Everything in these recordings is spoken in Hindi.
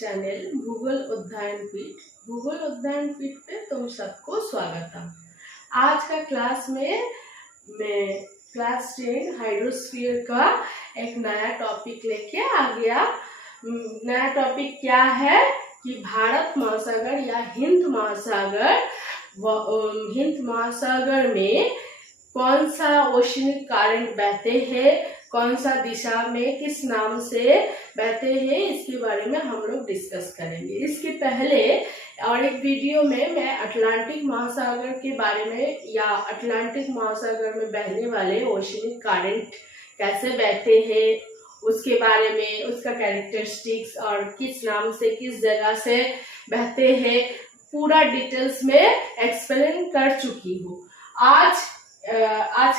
चैनल भूगोल अध्ययन पीठ। भूगोल अध्ययन पीठ पे तुम सबको स्वागतम। आज का क्लास में मैं क्लास 10 हाइड्रोस्फीयर का एक नया टॉपिक लेके आ गया। नया टॉपिक क्या है कि भारत महासागर या हिंद महासागर में कौन सा ओशनिक करंट बहते हैं, कौन सा दिशा में किस नाम से बहते हैं, इसके बारे में हम लोग डिस्कस करेंगे। इसके पहले और एक वीडियो में मैं अटलांटिक महासागर के बारे में या अटलांटिक महासागर में बहने वाले ओशनिक करंट कैसे बहते हैं उसके बारे में, उसका कैरेक्टरिस्टिक्स और किस नाम से किस जगह से बहते हैं पूरा डिटेल्स में एक्सप्लेन कर चुकी हूँ। आज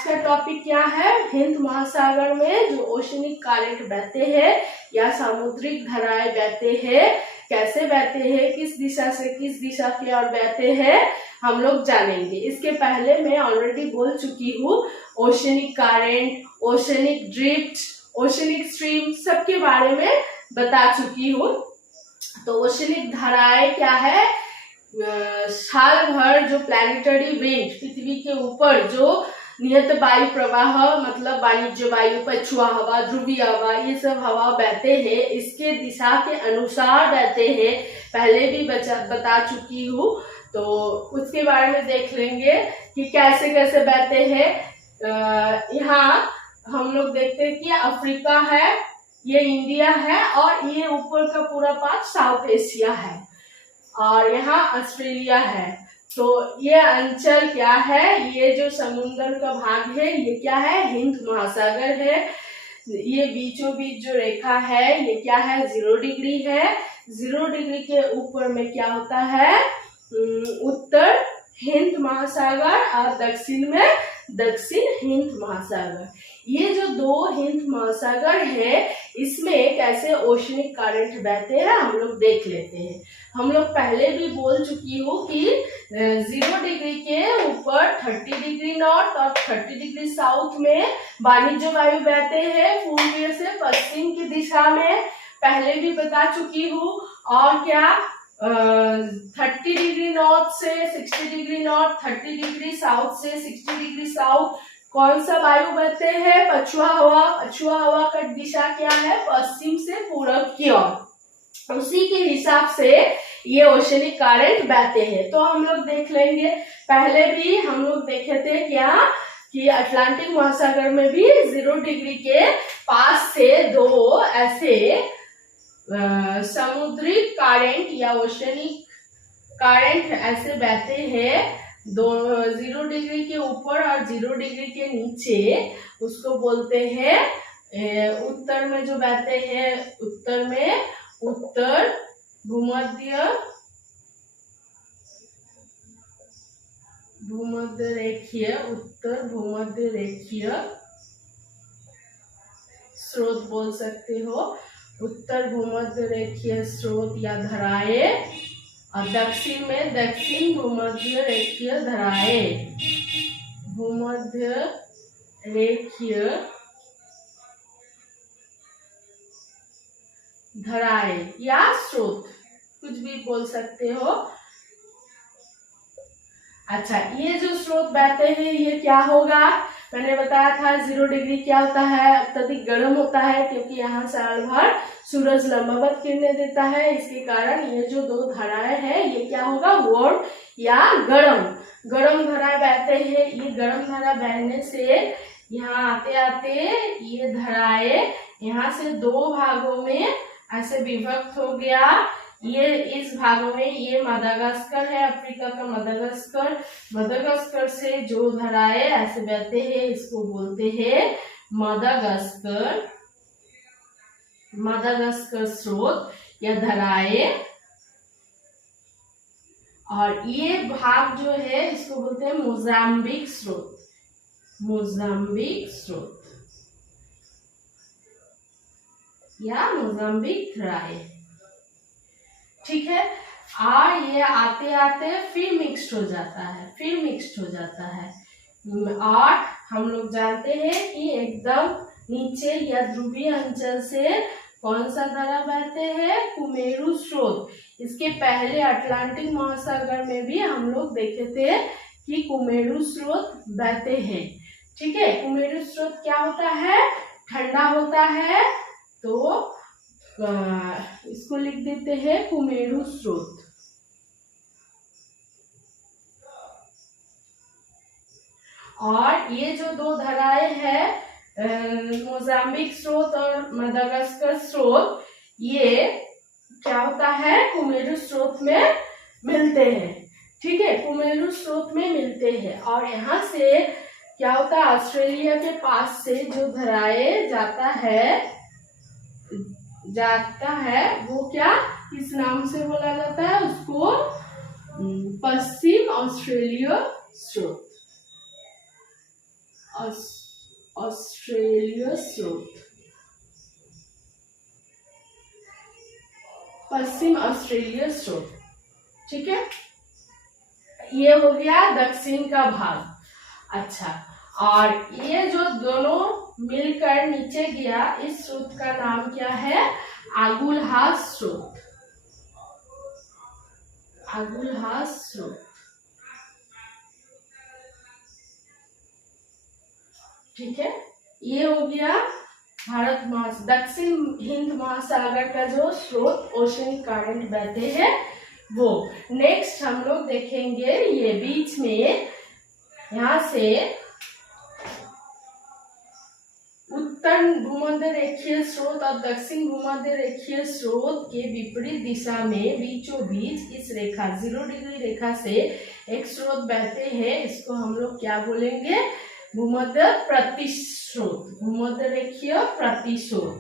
का टॉपिक क्या है, हिंद महासागर में जो ओशनिक करंट बहते हैं या सामुद्रिक धाराएं बहते हैं, कैसे बहते हैं, किस दिशा से किस दिशा की ओर बहते हैं, हम लोग जानेंगे। इसके पहले मैं ऑलरेडी बोल चुकी हूँ oceanic current, oceanic drift, oceanic stream सबके बारे में बता चुकी हूँ। तो ओशनिक धाराएं क्या है, साल भर जो प्लैनेटरी विंड, पृथ्वी के ऊपर जो नियत वायु प्रवाह मतलब वाणिज्य वायु, पछुआ हवा, ध्रुवीय हवा, ये सब हवा बहते हैं, इसके दिशा के अनुसार बहते हैं। पहले भी बता चुकी हूँ, तो उसके बारे में देख लेंगे कि कैसे कैसे बहते हैं। यहाँ हम लोग देखते हैं कि अफ्रीका है, ये इंडिया है और ये ऊपर का पूरा पार्ट साउथ एशिया है और यहाँ ऑस्ट्रेलिया है। तो ये अंचल क्या है, ये जो समुद्र का भाग है ये क्या है, हिंद महासागर है। ये बीचों बीच जो रेखा है ये क्या है, 0 डिग्री है। 0 डिग्री के ऊपर में क्या होता है, उत्तर हिंद महासागर और दक्षिण में दक्षिण हिंद महासागर। ये जो दो हिंद महासागर है इसमें कैसे ओशनिक करंट बहते हैं हम लोग देख लेते हैं। हम लोग पहले भी बोल चुकी हूँ कि 0 डिग्री के ऊपर 30 डिग्री नॉर्थ और 30 डिग्री साउथ में वाणिज्य वायु बहते हैं पूर्व से पश्चिम की दिशा में, पहले भी बता चुकी हूँ। और क्या 30 डिग्री नॉर्थ से 60 डिग्री नॉर्थ, 30 डिग्री साउथ से 60 डिग्री साउथ कौन सा वायु बहते हैं, पछुआ हवा। पछुआ हवा का दिशा क्या है, पश्चिम से पूरब की ओर। उसी के हिसाब से ये ओशनिक करंट बहते हैं। तो हम लोग देख लेंगे, पहले भी हम लोग देखे थे क्या कि अटलांटिक महासागर में भी 0 डिग्री के पास से दो ऐसे समुद्री करंट या ओशनिक करंट ऐसे बहते हैं, 0 डिग्री के ऊपर और 0 डिग्री के नीचे। उसको बोलते हैं उत्तर में जो बहते हैं, उत्तर में उत्तर भूमध्य रेखीय, उत्तर भूमध्य रेखीय स्रोत बोल सकते हो, उत्तर भूमध्य रेखीय स्रोत या धाराएं, और दक्षिण में दक्षिण भूमध्य रेखीय धाराएं, भूमध्य रेखीय धाराएं या स्रोत कुछ भी बोल सकते हो। अच्छा, ये जो स्रोत बहते हैं ये क्या होगा, मैंने बताया था 0 डिग्री क्या होता है, अत्यधिक गर्म होता है क्योंकि यहाँ साल भर सूरज लंबवत किरणें देता है। इसके कारण ये जो दो धाराएं हैं ये क्या होगा, वार्म या गरम धाराएं बहते हैं। ये गरम धारा बहने से यहाँ आते आते ये धाराएं यहाँ से दो भागों में ऐसे विभक्त हो गया। ये इस भागों में ये मदागास्कर है, अफ्रीका का मदागास्कर से जो धाराएं ऐसे बहते हैं इसको बोलते हैं मदागास्कर स्रोत या धाराएं। और ये भाग जो है इसको बोलते हैं मोजाम्बिक स्रोत या मोजाम्बिक धाराएं, ठीक है। और ये आते आते फिर मिक्स्ड हो जाता है। और हम लोग जानते हैं कि एकदम नीचे या ध्रुवीय अंचल से कौन सा धारा बहते हैं? कुमेरु स्रोत। इसके पहले अटलांटिक महासागर में भी हम लोग देखे थे कि कुमेरु स्रोत बहते हैं। ठीक है, कुमेरु स्रोत क्या होता है? ठंडा होता है, तो इसको लिख देते हैं कुमेरु स्रोत। और ये जो दो धाराएं हैं, मोजाम्बिक स्रोत और मदागास्कर स्रोत, ये क्या होता है? कुमेरु स्रोत में मिलते हैं। ठीक है, कुमेरु स्रोत में मिलते हैं। और यहाँ से क्या होता है? ऑस्ट्रेलिया के पास से जो धाराएं जाता है वो क्या, किस नाम से बोला जाता है? उसको पश्चिम ऑस्ट्रेलिया स्रोत। ऑस्ट्रेलिया स्रोत, पश्चिम ऑस्ट्रेलिया स्रोत। ठीक है, ये हो गया दक्षिण का भाग। अच्छा, और ये जो दोनों मिलकर नीचे गया, इस स्रोत का नाम क्या है? आगुलहास स्रोत। आगुलहास स्रोत। ठीक है, ये हो गया भारत दक्षिण हिंद महासागर का जो स्रोत ओशनिक करंट बहते हैं वो। नेक्स्ट हम लोग देखेंगे ये बीच में, यहाँ से उत्तर भूमध्य रेखीय स्रोत और दक्षिण भूमध्य रेखीय स्रोत के विपरीत दिशा में बीचों बीच इस रेखा 0 डिग्री रेखा से एक स्रोत बहते हैं। इसको हम लोग क्या बोलेंगे? भूमध्य प्रतिस्रोत। भूमध्य रेखीय प्रतिस्रोत।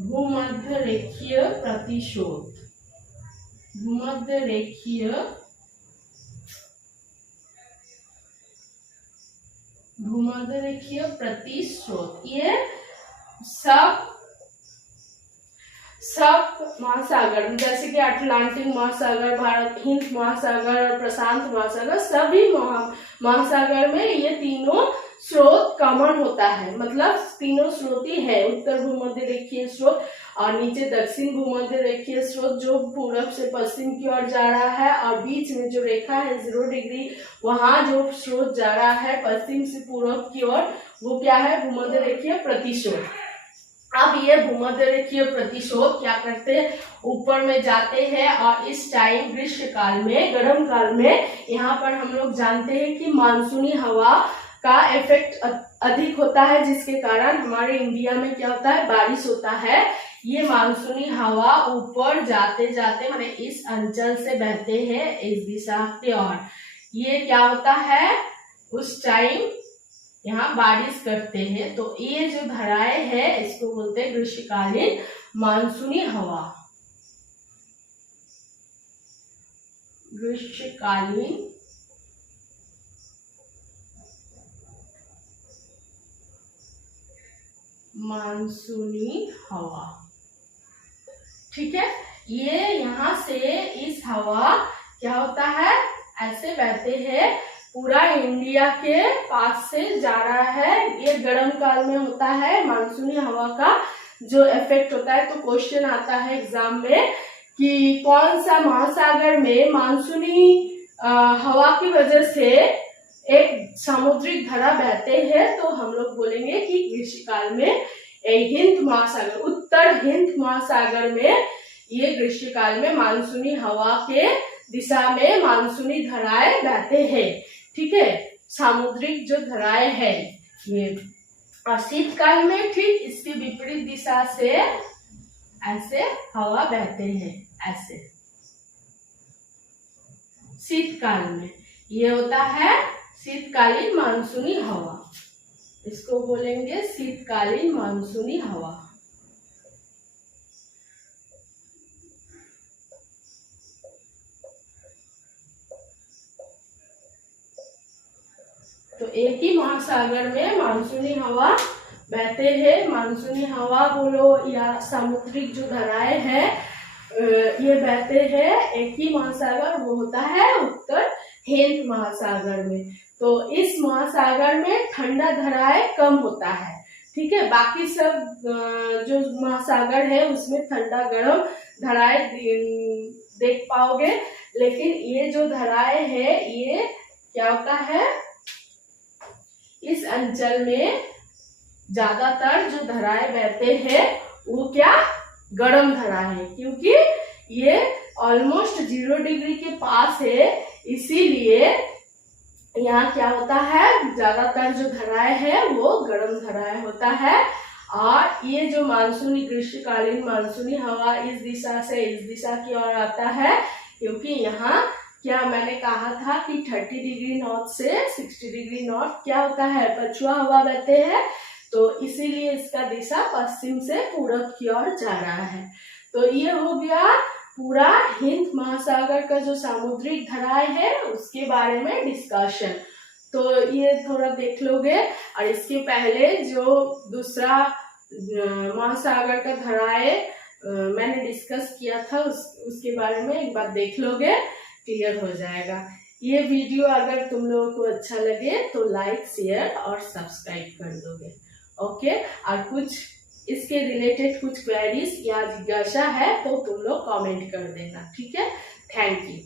भूमध्य रेखीय प्रतिस्रोत। भूमध्य रेखीय भूमध्य रेखीय प्रतिस्रोत। ये सब महासागर, जैसे कि अटलांटिक महासागर, भारत हिंद महासागर और प्रशांत महासागर, सभी महासागर में ये तीनों स्रोत कॉमन होता है। मतलब तीनों स्रोत ही है, उत्तर भूमध्य रेखीय स्रोत और नीचे दक्षिण भूमध्य रेखीय स्रोत जो पूरब से पश्चिम की ओर जा रहा है, और बीच में जो रेखा है 0 डिग्री, वहां जो स्रोत जा रहा है पश्चिम से पूरब की ओर, वो क्या है? भूमध्य रेखीय प्रतिस्रोत। अब ये भूमध्य रेखीय प्रतिस्रोत क्या करते हैं? ऊपर में जाते हैं, और इस टाइम ग्रीष्म काल में, गर्म काल में, यहाँ पर हम लोग जानते हैं कि मानसूनी हवा का इफेक्ट अधिक होता है, जिसके कारण हमारे इंडिया में क्या होता है? बारिश होता है। ये मानसूनी हवा ऊपर जाते जाते माने इस अंचल से बहते हैं इस दिशा की ओर। ये क्या होता है? उस टाइम यहाँ बारिश करते हैं। तो ये जो धाराएं है इसको बोलते हैं ग्रीष्मकालीन मानसूनी हवा। ग्रीष्मकालीन मानसूनी हवा। ठीक है, ये यहाँ से इस हवा क्या होता है? ऐसे बहते हैं, पूरा इंडिया के पास से जा रहा है। ये गर्म काल में होता है मानसूनी हवा का जो इफेक्ट होता है। तो क्वेश्चन आता है एग्जाम में कि कौन सा महासागर में मानसूनी हवा की वजह से एक सामुद्रिक धारा बहते हैं? तो हम लोग बोलेंगे कि ग्रीष्मकाल में हिंद महासागर, उत्तर हिंद महासागर में ये ग्रीष्मकाल में मानसूनी हवा के दिशा में मानसूनी धाराएं बहते हैं। ठीक है, सामुद्रिक जो धाराएं है ये। और शीतकाल में ठीक इसकी विपरीत दिशा से ऐसे हवा बहते हैं, ऐसे। शीतकाल में ये होता है शीतकालीन मानसूनी हवा, इसको बोलेंगे शीतकालीन मानसूनी हवा। तो एक ही महासागर में मानसूनी हवा बहते हैं। मानसूनी हवा बोलो या सामुद्रिक जो धाराएं हैं ये बहते हैं एक ही महासागर, वो होता है उत्तर हिंद महासागर में। तो इस महासागर में ठंडा धाराएं कम होता है। ठीक है। बाकी सब जो महासागर है उसमें ठंडा गर्म धाराएं देख पाओगे, लेकिन ये जो धाराएं है ये क्या होता है, इस अंचल में ज्यादातर जो धाराएं बहते हैं वो क्या गर्म धारा है, क्योंकि ये ऑलमोस्ट 0 डिग्री के पास है, इसीलिए यहाँ क्या होता है, ज्यादातर जो धाराएं है वो गर्म धाराएं होता है। और ये जो मानसूनी ग्रीष्मकालीन मानसूनी हवा इस दिशा से इस दिशा की ओर आता है, क्योंकि यहाँ क्या मैंने कहा था कि 30 डिग्री नॉर्थ से 60 डिग्री नॉर्थ क्या होता है, पछुआ हवा बहते हैं, तो इसीलिए इसका दिशा पश्चिम से पूरब की ओर जा रहा है। तो ये हो गया पूरा हिंद महासागर का जो सामुद्रिक धाराएं है उसके बारे में डिस्कशन। तो ये थोड़ा देख लोगे, और इसके पहले जो दूसरा महासागर का धाराएं मैंने डिस्कस किया था उसके बारे में एक बार देख लोगे, क्लियर हो जाएगा। ये वीडियो अगर तुम लोगों को अच्छा लगे तो लाइक शेयर और सब्सक्राइब कर दोगे, ओके। और कुछ इसके रिलेटेड कुछ क्वेरीज या जिज्ञासा है तो तुम लोग कमेंट कर देना, ठीक है। Thank you.